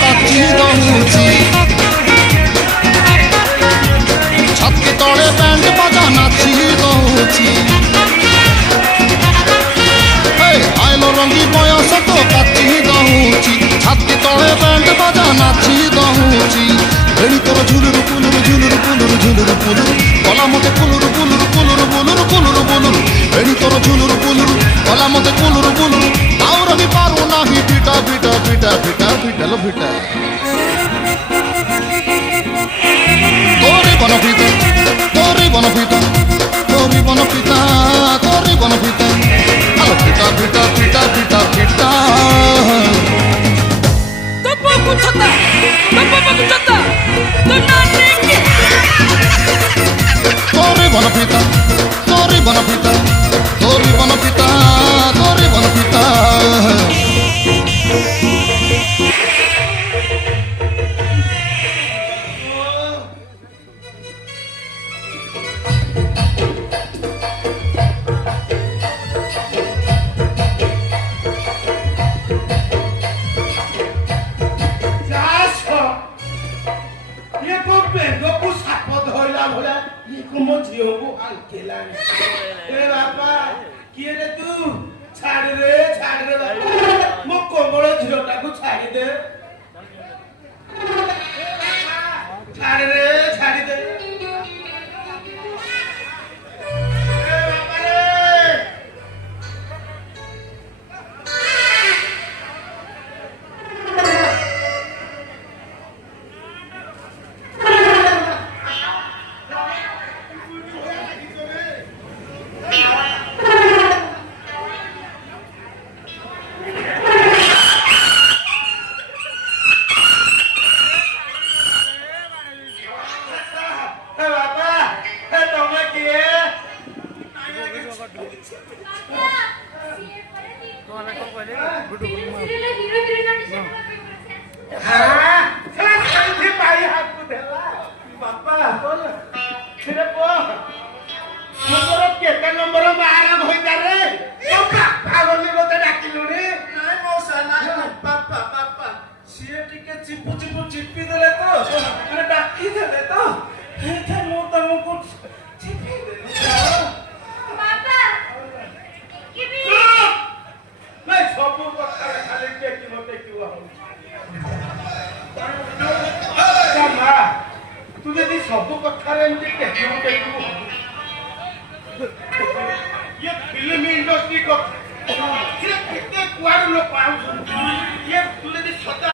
काची दौची छाती तले बैंड बाजा नाची दौची आइलो रंगी बयस तो काची दौची छाती तले बैंड बाजा नाची दौची भेड़ी तोर झुलुरु पुलुरु झुलुरु पुलुरु झुलुरु पुलुरु गला मते पुलुरु पुलुरु पुलुरु पुलुरु पुलुरु पुलुरु भेड़ी तोर झुलुरु पुलुरु गला मते पुलुरु पुलुरु आउ रही पारू नाही पिटा पिटा पिटा पिटा पिटालो पिटा तोरी बन पिता तोरी बन पिता तोरी बन पिता तोरी बन पिता आलो पिटा पिटा पिटा पिटा पिटा तोरी बन पिता तोरी बन पिता तोरी बन पिता तोरी बन पिता किए रे तू छाड़ रे बाबा मो कोमल झियोटा को छाड़ी दे छाड़ दे सब कथा ये फिल्म इंडस्ट्री को कुआड़ लोग